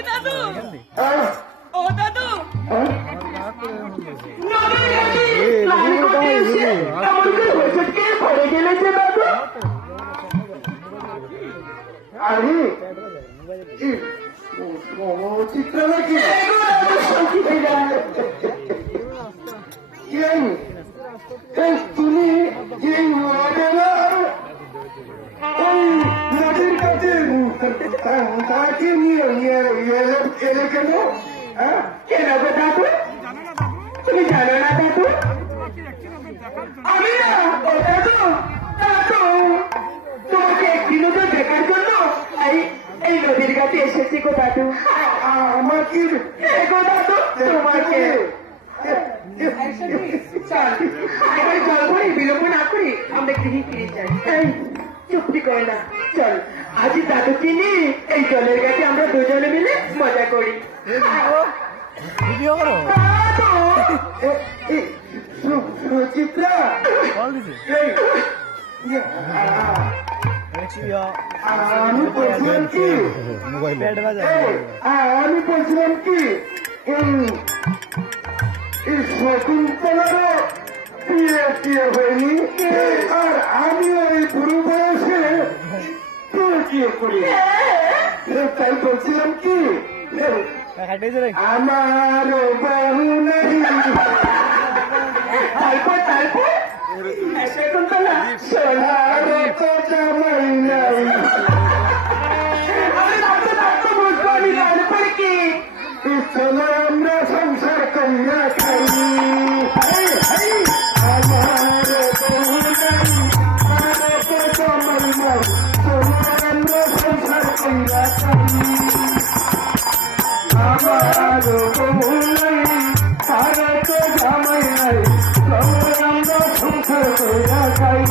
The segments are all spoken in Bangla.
কি দাদু? ও দাদু, চিত্র নাকি তুমি যে ওই নদীর কাছে তাকে নিয়ে এলে কেন? কেন গো দাদু? তুমি জানো না দাদু? আমি না ও দাদু, দাদু তোমাকে একদিনও তো দেখার জন্য এই নদীর কাছে এসেছি গো দাদু। আমাকে গো দাদু তোমাকে এবার জল ভরে বিলম্ব না করি আমরা গৃহে ফিরে যাই। চুক্তি করে না, চল আজ দাদুকে নিয়ে এই জলের কাছে আমরা দুজনে মিলে মজা করি। সুচিত্রা আমি বলছিলাম কি শকুন্তলারও বিয়ে হয়নি, আর আমি ওই বুড়ো বয়সে বিয়ে করি। তাই বলছিলাম কি আমার বহু নেই। তারপর শকুন্তলা সোনার তো জামাই নাই। তারপরে কি চলো আমরা সংসার কইরা খাই। আমার বহু নাই, আর তো জামাই নাই, চলো আমরা সংসার কইরা খাই। আমার বহু নাই, আর তো জামাই নাই, চলো আমরা সংসার কইরা খাই।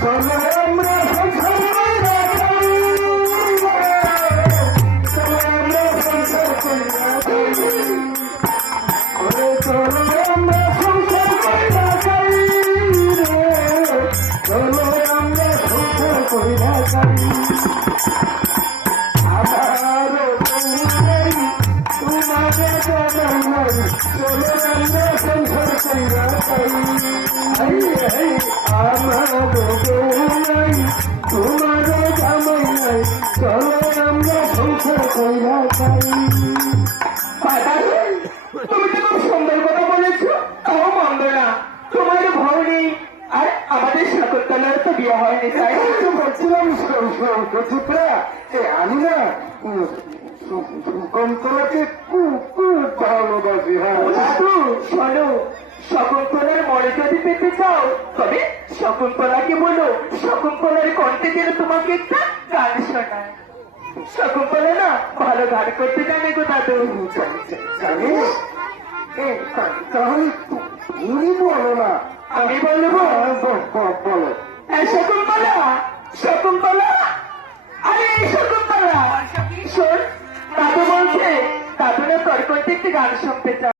চলো আমরা সংসার কইরা খাই, চলো আমরা সংসার কইরা খাই, চলো আমরা সংসার কইরা খাই, চলো আমরা সংসার কইরা খাই। আমার বহু নাই, তোমাদের জামাই নাই, চলো আমরা সংসার কইরা খাই। আমার বহু নাই, তোমাদের জামাই নাই, চলো আমরা সংসার কইরা খাই। তুমি তো খুব সুন্দর কথা বলেছ, তাও মন্দ না। তোমার ভয় নেই, আর আমাদের শকুন্তলার তো বিয়ে হয়নি। তাই তো বলছিলাম সুচিত্রা, আমি না শকুন্তলাকে খুব ভালোবাসি। দাদু শোনো, শকুন্তলার মনে যদি পেতে চাও তবে শকুন্তলাকে বলো, শকুন্তলার কণ্ঠে যেন তোমাকে একটা গান শোনায়। শকুন্তলা না ভালো গান করতে জানে গো দাদু। জানি? তাহলে তুমি বলো না। আমি বলবো? বলো। শকুন্তলা, শকুন্তলা, আরে শকুন্তলা শোন, দাদু বলছে দাদু না তোর করতে একটি গান শুনতে চাও।